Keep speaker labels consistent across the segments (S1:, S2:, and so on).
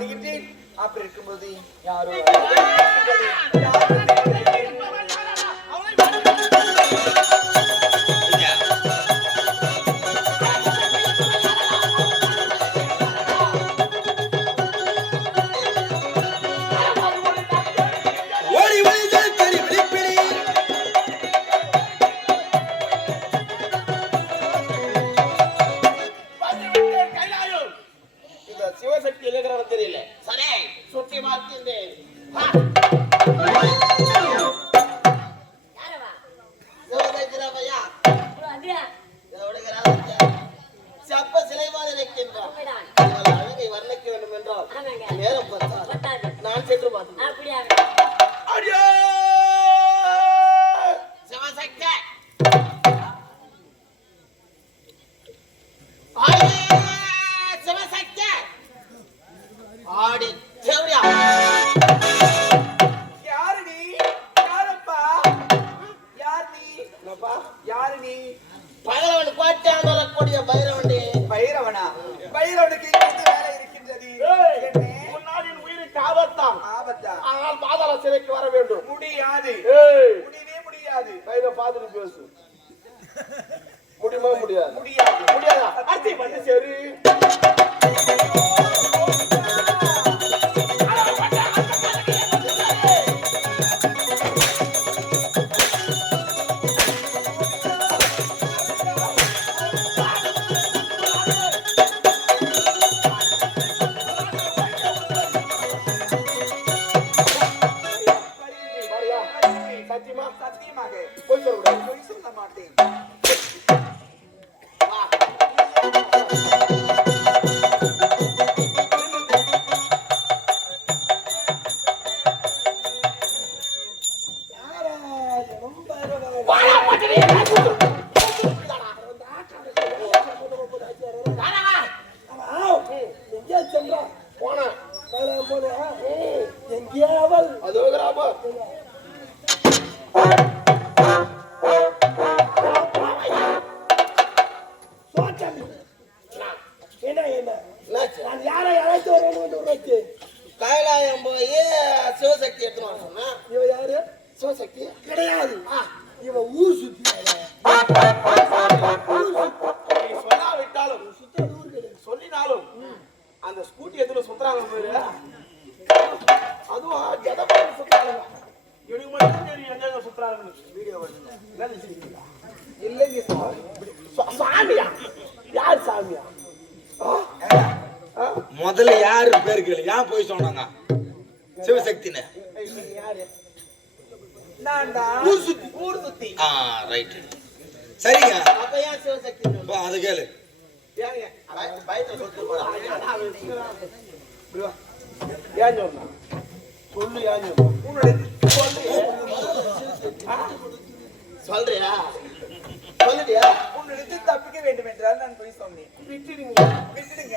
S1: வருகின்றேன் அப்படி இருக்கும்போது
S2: யாரும்
S1: எடுத்துன்னு
S2: போய் சிவசக்தி எடுத்துன்னு வர சொன்னா யாரு சிவசக்தி
S3: கிடையாது இவ ஊர் சுத்தி
S2: சொல்லாவிட்டாலும் சொல்லினாலும் அந்த ஸ்கூட்டி எதுல சுத்துறாங்க பேரு அதுவும் ஜதபாடு சுத்துறாங்க எனக்கு மட்டும் தெரியும் எங்க சுத்துறாங்க வீடியோ
S1: இல்லைங்க
S2: சாமியா யார் சாமியா
S4: முதல்ல யாரு பேர் கேளு ஏன் போய் சொன்னாங்க
S1: சிவசக்தின.
S2: ஊர் சுத்தி. ஊர்
S4: சரிங்க
S2: அப்ப சிவசக்தி
S4: அது கேளு.
S2: ஏன் சொன்னா சொல்லு ஏன் சொல்றியா? சொல்லுடியா
S1: உன்னிடத்து தப்பிக்க வேண்டும் என்றால் நான் போய் சொன்னேன்.
S2: விட்டுடுங்க.
S1: விட்டுடுங்க.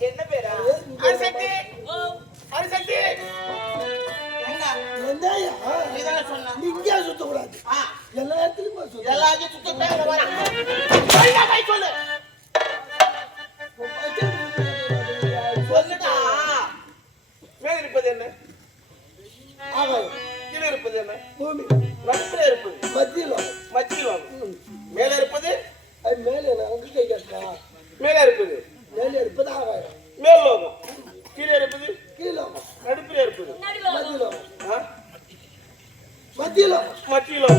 S3: என்ன
S1: பேரா?
S2: அரிசக்தி அரிசக்தி என்ன? நீங்க சுத்தக்கூடாது. tranquilo.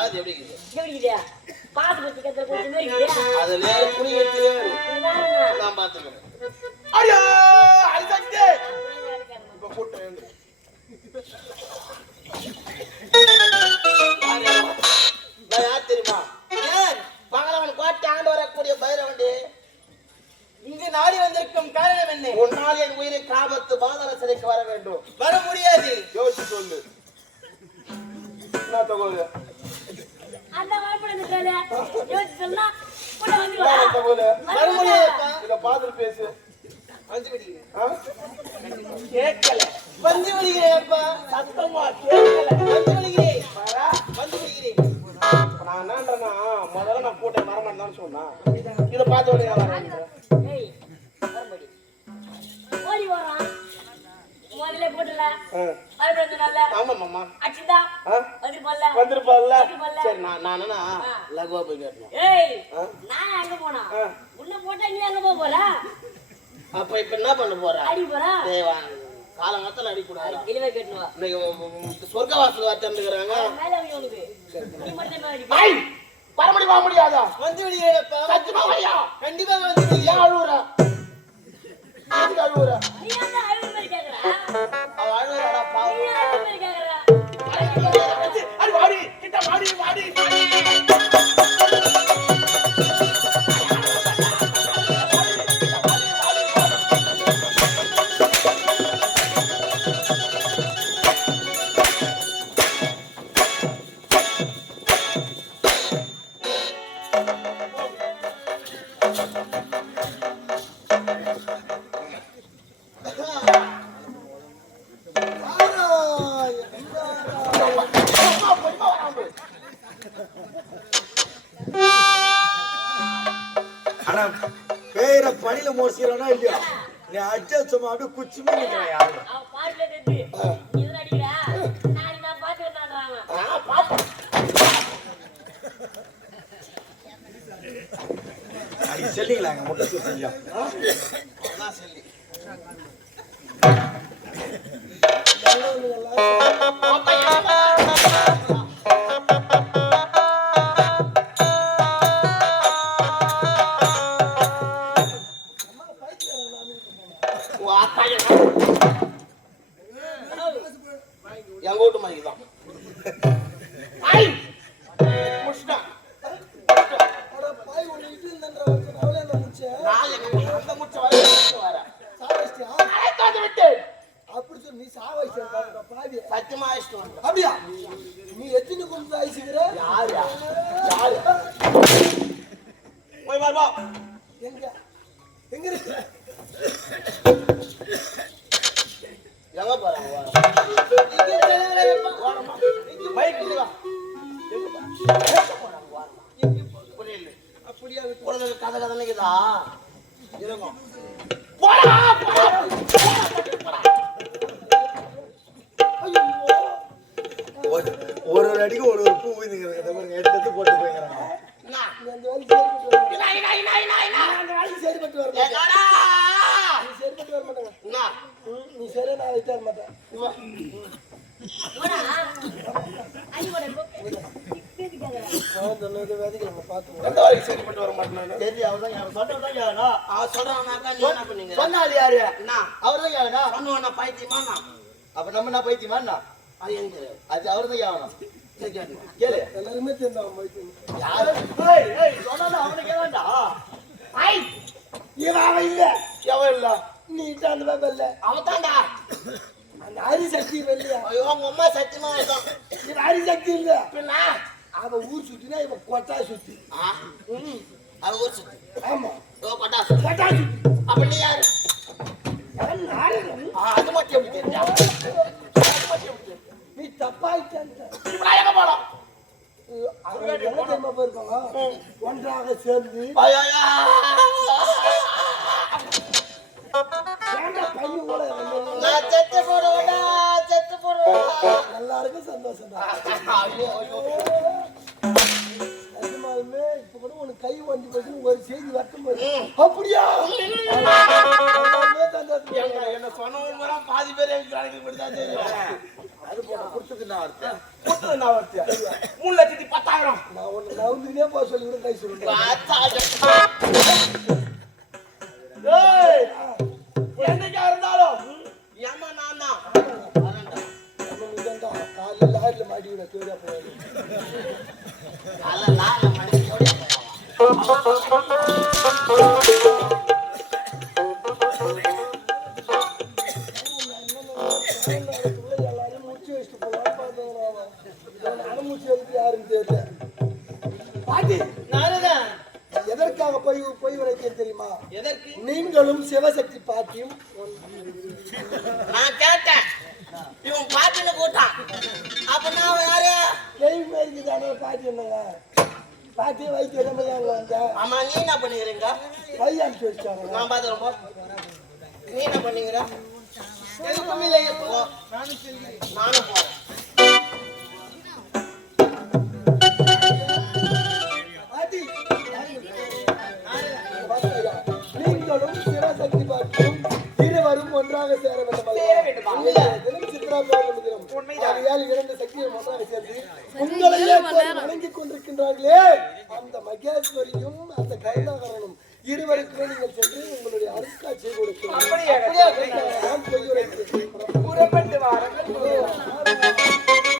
S2: பாத்து எப்படி இருக்குது?
S5: பாத்து பத்தி கொஞ்சம்.
S2: அதுல? நான் பாத்துக்கிறேன்
S3: ஐயோ
S5: அந்த வாய்ப்புல இருக்காரு. யோசிச்சு சொன்னா, உள்ள வந்துருவா.
S2: இத பாத்துட்டு பேசு. ஆ?
S3: கேட்கல. வந்து விடுகிறேன்ப்பா
S2: சத்தமா கேட்கல.
S3: வந்து விடுகிறேன் வந்து விடுகிறேன்
S2: நான் என்னன்றேன்னா முதல்ல நான் கூட்டம் வரமாட்டேன்னு சொன்னா இதை பார்த்த உடனே
S5: நல்லா
S2: ஆமா மாமா. சரி நான் நான் என்ன லகுவா போய் கேட்டேன்
S5: ஏய்
S2: ஆ?
S5: நான் அங்க போனா. உள்ள போட்டா நீ அங்க போக போற?
S2: அப்ப இப்ப என்ன பண்ண போற?
S5: அடி போற?
S2: தேவா காலங்கத்துல அடிக்கூடாது
S5: இனிமே கேட்டுவா.
S2: இன்னைக்கு சொர்க்கவாசல் வார்த்தைங்கிறாங்க
S5: மேல அவங்க உனக்கு. நீ மட்டும் தான் அடிப்ப
S2: ஐய் பரமடி வர முடியாதா?
S3: வந்து விடுகிறேன்ப்பா
S2: சத்தியமா
S3: கண்டிப்பா வந்து
S2: அழுவுற அழுவுற?
S5: நீ
S2: அவ அழுவுறாடா
S5: நீ
S2: பாவம்
S4: நீ அடிச்ச சும்மா அப்படியே குச்சிமே நிக்கிறேன்
S5: நீ தான் அடிக்கிற?
S2: செங்கோட்டு மாதிரி தான். புரியல
S1: அப்படியா விட்டு
S2: கதை கதை இருக்கும் போடா
S4: ஒரு ஒரு ஒரு அடிக்கு ஒரு ஒரு பூ ஊதிங்கிறாங்க இந்த எடுத்து எடுத்து போட்டு போய்க்கிறாங்க
S2: என்ன
S1: நீ அந்த வர வர ம், நீ சரியா நான் மாட்டேன்
S2: எந்த வரைக்கும் சரிப்பட்டு வர மாட்டேன் தெரியல அவர்தான் யாரு சொல்றதான் யாரா அவ சொல்றானாக்கா நீ என்ன பண்ணீங்க
S3: சொன்னாரு யாரு
S2: என்ன
S3: அவர்தான் யாருடா
S2: பண்ணுவானா பைத்தியமா நான்
S3: அப்ப நம்ம என்ன பைத்தியமா என்ன?
S2: அது எனக்கு தெரியாது.
S3: அது அவர்தான்
S2: சரி, கேட்டுங்க.
S3: கேளு
S1: எல்லாருமே தெரிஞ்சவன்
S3: யாரு ஏய், ஏய், சொன்னாலும் அவனுக்கு வேண்டா
S2: ஐ,
S1: இவன் அவன் இல்ல
S2: எவன் இல்ல
S1: நீ இட்ட அந்த இல்ல
S2: அவன் தான்டா
S1: அந்த ஹரி சக்தி இல்லையா
S2: ஐயோ உங்க அம்மா சத்தியமா இருக்கான்
S1: ஹரி சக்தி இல்ல
S2: பின்ன
S1: அவன் ஊர் சுத்தினா இவன் கொட்டா சுத்தி.
S2: அது ஊர் சுத்தி.
S1: ஆமா.
S2: ஓ பட்டாசு
S1: பட்டாசு
S2: அப்ப நீ யாரு? அது மட்டும் எப்படி தெரிஞ்சா? அது மட்டும் எப்படி?
S1: நீ தப்பாயிட்டேன் போயிருப்பாங்க ஒன்றாக சேர்ந்து பையன் கூட எல்லாருக்கும் சந்தோஷம் தான்
S2: ஐயோ ஐயோ.
S1: நிஜமாலுமே இப்ப கூட உனக்கு கை வண்டி போச்சு ஒரு செய்தி வரட்டும் போது அப்படியா?
S2: என்ன பூரா பாதி பேர்
S4: அது போன கொடுத்தது நான்
S2: கொடுத்தது மூணு லட்சத்தி பத்தாயிரம்.
S1: நான் போக சொல்லி கூட கை சொல்லுங்க
S2: ஏய், என்னைக்கா இருந்தாலும் ஏமா நான் தான்
S1: காலையில் லாரியில் மாட்டி விட தேடியா
S2: நானுதான்.
S1: எதற்காக போய் போய் உரைத்தேன் தெரியுமா? நீங்களும் சிவசக்தி பாட்டியும்
S2: நான் கேட்டேன். இவன் பாட்டுன்னு கூட்டான். அப்ப நான் யாரு?
S1: கேள்வி மாதிரி தானே பாட்டி என்னங்க? பாட்டி வைத்திய தாங்க வந்தேன்
S2: ஆமா நீ என்ன பண்ணுகிறீங்க?
S1: பையன் அனுப்பிச்சு வச்சாங்க
S2: நான் பாத்துறேன் போ. நீ என்ன பண்ணுகிற எதுக்கும் இல்லை நானும்